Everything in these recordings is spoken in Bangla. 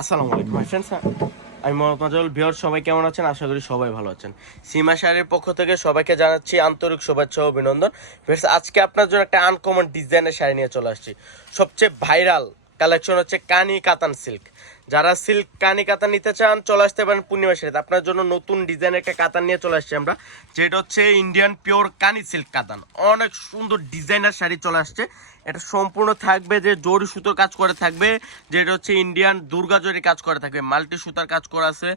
আসসালামু আলাইকুম মাই ফ্রেন্ডস, আমি মোহাম্মদ মাজল। ভিউয়ার সবাই কেমন আছেন? আশা করি সবাই ভালো আছেন। সীমা শাড়ির পক্ষ থেকে সবাইকে জানাচ্ছি আন্তরিক শুভেচ্ছা ও অভিনন্দন। ভিউয়ার্স, আজকে আপনার জন্য একটা আনকমন ডিজাইনের শাড়ি নিয়ে চলে আসছি। সবচেয়ে ভাইরাল কালেকশন হচ্ছে কানি কাতান সিল্ক। যারা সিল্ক কানি কাতান নিতে চান চলে আসতে পারেন পূর্ণিমা শাড়িতে। আপনার জন্য নতুন ডিজাইনের একটা কাতান নিয়ে চলে আসছি আমরা, যেটা হচ্ছে ইন্ডিয়ান পিওর কানি সিল্ক কাতান। অনেক সুন্দর ডিজাইনার শাড়ি চলে আসছে। এটা সম্পূর্ণ থাকবে যে জরি সুতোর কাজ করে থাকবে, যেটা হচ্ছে ইন্ডিয়ান দুর্গা জরি কাজ করে থাকবে, মাল্টি সুতার কাজ করা আছে,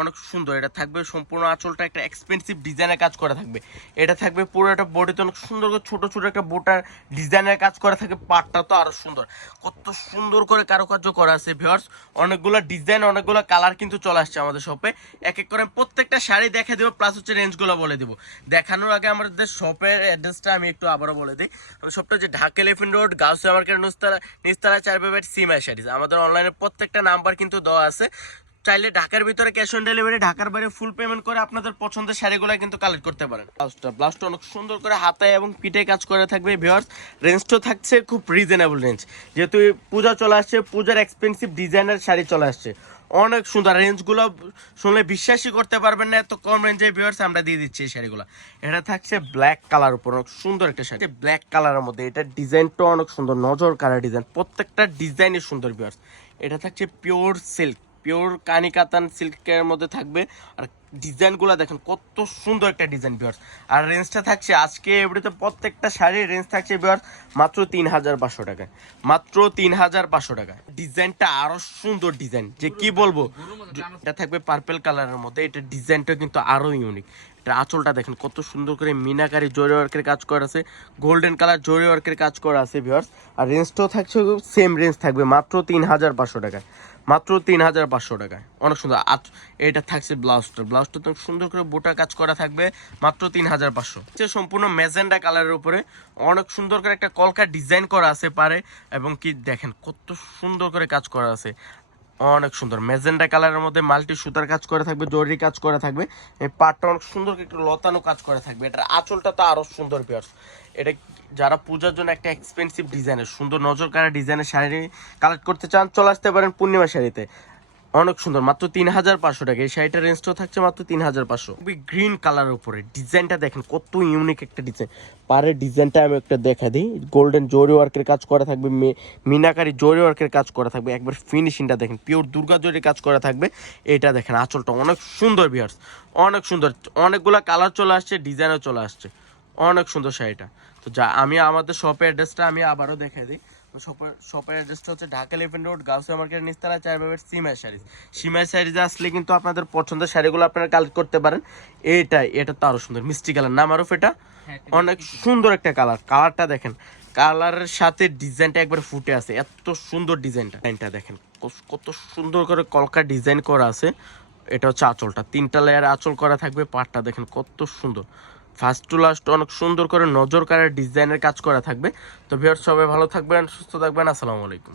অনেক সুন্দর। এটা থাকবে সম্পূর্ণ আঁচলটা একটা এক্সপেন্সিভ ডিজাইনের কাজ করা থাকবে। এটা থাকবে পুরো একটা বডিতে অনেক সুন্দর করে ছোটো ছোটো একটা বোটার ডিজাইনের কাজ করা থাকে। পাটটা তো আরও সুন্দর, কত সুন্দর করে কারুকার্য করা আছে ভিউয়ার্স। অনেকগুলো ডিজাইন, অনেকগুলো কালার কিন্তু চলে আসছে আমাদের শপে। এক এক করে প্রত্যেকটা শাড়ি দেখে দেবো, প্লাস হচ্ছে রেঞ্জগুলো বলে দেবো। দেখানোর আগে আমাদের শপের অ্যাড্রেসটা আমি একটু আবারও বলে দিই। আমাদের শপটা হচ্ছে Dhaka elephant road, Gausia market, নিচতলা 4 সীমা শাড়িজ। আমাদের অনলাইনে প্রত্যেকটা নাম্বার কিন্তু দেওয়া আছে। চাইলে ঢাকার ভিতরে ক্যাশ অন ডেলিভারি, ঢাকার বাইরে ফুল পেমেন্ট করে আপনাদের পছন্দের শাড়িগুলো কিন্তু কালেক্ট করতে পারেন। ব্লাউজটা অনেক সুন্দর করে হাতায় এবং পিঠে কাজ করে থাকবে ভিউয়ার্স। রেঞ্জটাও থাকছে খুব রিজনেবল রেঞ্জ, যেহেতু পূজা চলে আসছে, পূজার এক্সপেন্সিভ ডিজাইনার শাড়ি চলে আসছে। অনেক সুন্দর রেঞ্জগুলো শুনলে বিশ্বাসই করতে পারবেন না, এত কম রেঞ্জে ভিউয়ার্স আমরা দিয়ে দিচ্ছি এই শাড়িগুলো। এটা থাকছে ব্ল্যাক কালার উপর, অনেক সুন্দর একটা শাড়ি ব্ল্যাক কালারের মধ্যে। এটা ডিজাইনটা অনেক সুন্দর, নজর কালার ডিজাইন, প্রত্যেকটা ডিজাইনই সুন্দর ভিউয়ার্স। এটা থাকছে পিওর সিল্ক, পিওর কানি কাতান সিল্কের মধ্যে থাকবে। আর ডিজাইনগুলো দেখেন কত সুন্দর একটা ডিজাইন ভিউয়ার্স। আর রেঞ্জটা থাকছে আজকে এভরিতে প্রত্যেকটা শাড়ির রেঞ্জ থাকছে ভিউয়ার্স মাত্র 3500 টাকায়, মাত্র 3500 টাকা। ডিজাইনটা আরো সুন্দর ডিজাইন, যে কি বলবো। এটা থাকবে পার্পল কালারের মধ্যে। এটা ডিজাইনটা কিন্তু আরো ইউনিক। এটা আঁচলটা দেখেন কত সুন্দর করে মিনাকারি জরি ওয়ার্কের কাজ করা আছে, গোল্ডেন কালার জরি ওয়ার্কের কাজ করা আছে ভিউয়ার্স। আর রেঞ্জটাও থাকছে সেম রেঞ্জ থাকবে মাত্র 3500 টাকায়, মাত্র 3500 টাকায়। অনেক সুন্দর। এটা থাকছে ব্লাউজটা তো সুন্দর করে বোটা কাজ করা থাকবে, মাত্র 3500। সম্পূর্ণ ম্যাজেন্ডা কালারের উপরে অনেক সুন্দর করে একটা কলকা ডিজাইন করা আছে পারে, এবং কি দেখেন কত সুন্দর করে কাজ করা আছে, অনেক সুন্দর। ম্যাজেন্ডা কালারের মধ্যে মাল্টি সুতার কাজ করে থাকবে, জরি কাজ করে থাকবে। এই পাটটা অনেক সুন্দর একটু লতানো কাজ করে থাকবে। এটার আঁচলটা তো আরো সুন্দর পিয়ার্স। এটা যারা পূজার জন্য একটা এক্সপেন্সিভ ডিজাইনের সুন্দর নজর কাড়া ডিজাইনের শাড়ি কালেক্ট করতে চান চলে আসতে পারেন পূর্ণিমা শাড়িতে। অনেক সুন্দর, মাত্র 3500 টাকা। এই শাড়িটার রেঞ্জটাও থাকছে মাত্র 3500। খুবই গ্রিন কালারের উপরে ডিজাইনটা দেখেন কত ইউনিক একটা ডিজাইন। পাড়ের ডিজাইনটা আমি একটা দেখা দিই। গোল্ডেন জরি ওয়ার্কের কাজ করা থাকবে, মিনাকারি জরি ওয়ার্কের কাজ করা থাকবে। একবার ফিনিশিংটা দেখেন, পিওর দুর্গা জরির কাজ করা থাকবে। এটা দেখেন আঁচলটা অনেক সুন্দর ভিউয়ার্স, অনেক সুন্দর। অনেকগুলো কালার চলে আসছে, ডিজাইনও চলে আসছে, অনেক সুন্দর শাড়িটা। তো যা আমি আমাদের শপের অ্যাড্রেসটা আমি আবারও দেখাই দিই। শপের অ্যাড্রেসটা হচ্ছে ঢাকা এলিফ্যান্ট রোড, গাউসিয়া মার্কেটের নিচতলা 4 সীমা শাড়িজ। সীমা শাড়িজে আসলে কিন্তু আপনাদের পছন্দের শাড়িগুলো আপনারা কালেক্ট করতে পারেন। এটা তো আরো সুন্দর মিষ্টি কালার না মারুফ, এটা অনেক সুন্দর একটা কালারটা দেখেন, কালারের সাথে ডিজাইনটা একবার ফুটে আছে, এত সুন্দর ডিজাইনটা দেখেন কত সুন্দর করে কলকা ডিজাইন করা আছে। এটা হচ্ছে আঁচলটা, 3টা লেয়ার আঁচল করা থাকবে। পাটটা দেখেন কত সুন্দর, ফার্স্ট টু লাস্ট অনেক সুন্দর করে নজর কাড়ার ডিজাইনের কাজ করা থাকবে। তো ভিউয়ার্স সবাই ভালো থাকবেন, সুস্থ থাকবেন। আসসালামু আলাইকুম।